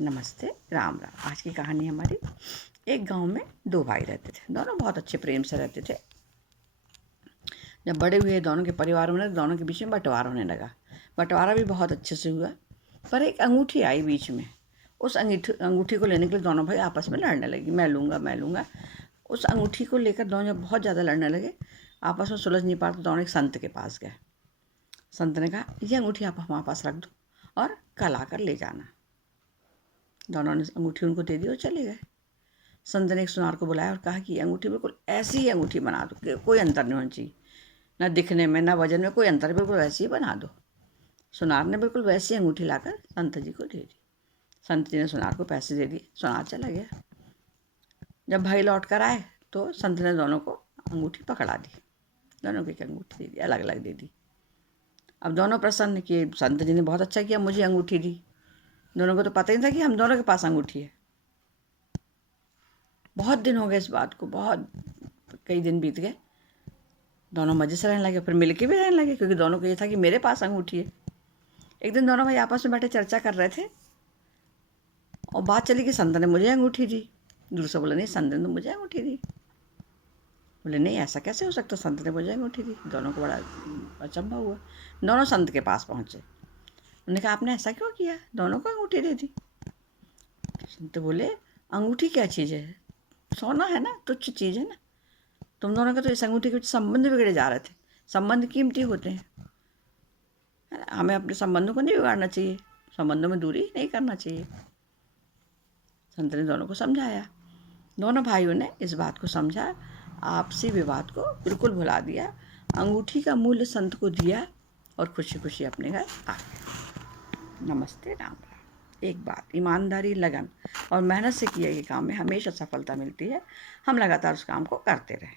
नमस्ते, राम राम। आज की कहानी हमारी, एक गांव में दो भाई रहते थे। दोनों बहुत अच्छे प्रेम से रहते थे। जब बड़े हुए दोनों के परिवार में, दोनों के बीच में बंटवारा होने लगा। बंटवारा भी बहुत अच्छे से हुआ, पर एक अंगूठी आई बीच में। उस अंगूठी को लेने के लिए दोनों भाई आपस में लड़ने लगे, मैं लूँगा मैं लूँगा। उस अंगूठी को लेकर दोनों जब बहुत ज़्यादा लड़ने लगे, आपस में सुलझ नहीं पाते, दोनों एक संत के पास गए। संत ने कहा, ये अंगूठी आप हमारे पास रख दो और कल आकर ले जाना। दोनों ने अंगूठी उनको दे दी और चले गए। संत ने एक सुनार को बुलाया और कहा कि अंगूठी बिल्कुल ऐसी ही अंगूठी बना दो कि कोई अंतर नहीं होना चाहिए, ना दिखने में ना वजन में कोई अंतर, बिल्कुल वैसी ही बना दो। सुनार ने बिल्कुल वैसी अंगूठी लाकर संत जी को दे दी। संत जी ने सुनार को पैसे दे दिए, सुनार चला गया। जब भाई लौट कर आए तो संत ने दोनों को अंगूठी पकड़ा दी, दोनों को एक अंगूठी दे दी, अलग अलग दे दी। अब दोनों प्रसन्न कि संत जी ने बहुत अच्छा किया, मुझे अंगूठी दी। दोनों को तो पता ही था कि हम दोनों के पास अंगूठी है। बहुत दिन हो गए इस बात को, बहुत कई दिन बीत गए। दोनों मज़े से रहने लगे, फिर मिल के भी रहने लगे, क्योंकि दोनों को ये था कि मेरे पास अंगूठी है। एक दिन दोनों भाई आपस में बैठे चर्चा कर रहे थे और बात चली कि संत ने मुझे अंगूठी दी। दूसरा बोला, नहीं संत ने तो मुझे अंगूठी दी। बोले, नहीं ऐसा कैसे हो सकता, संत ने मुझे अंगूठी दी। दोनों को बड़ा अचंभा हुआ। दोनों संत के पास पहुँचे। उन्होंने कहा, आपने ऐसा क्यों किया, दोनों को अंगूठी दे दी। संत बोले, अंगूठी क्या चीज़ है, सोना है ना, तुच्छ चीज़ है ना। तुम दोनों का तो इस अंगूठी के संबंध बिगड़े जा रहे थे। संबंध कीमती होते हैं, है ना? हमें अपने संबंधों को नहीं बिगाड़ना चाहिए, संबंधों में दूरी नहीं करना चाहिए। संत ने दोनों को समझाया। दोनों भाइयों ने इस बात को समझा, आपसी विवाद को बिल्कुल भुला दिया, अंगूठी का मूल्य संत को दिया और खुशी खुशी अपने घर आ गए। नमस्ते, राम राम। एक बात, ईमानदारी, लगन और मेहनत से किए गए काम में हमेशा सफलता मिलती है। हम लगातार उस काम को करते रहें।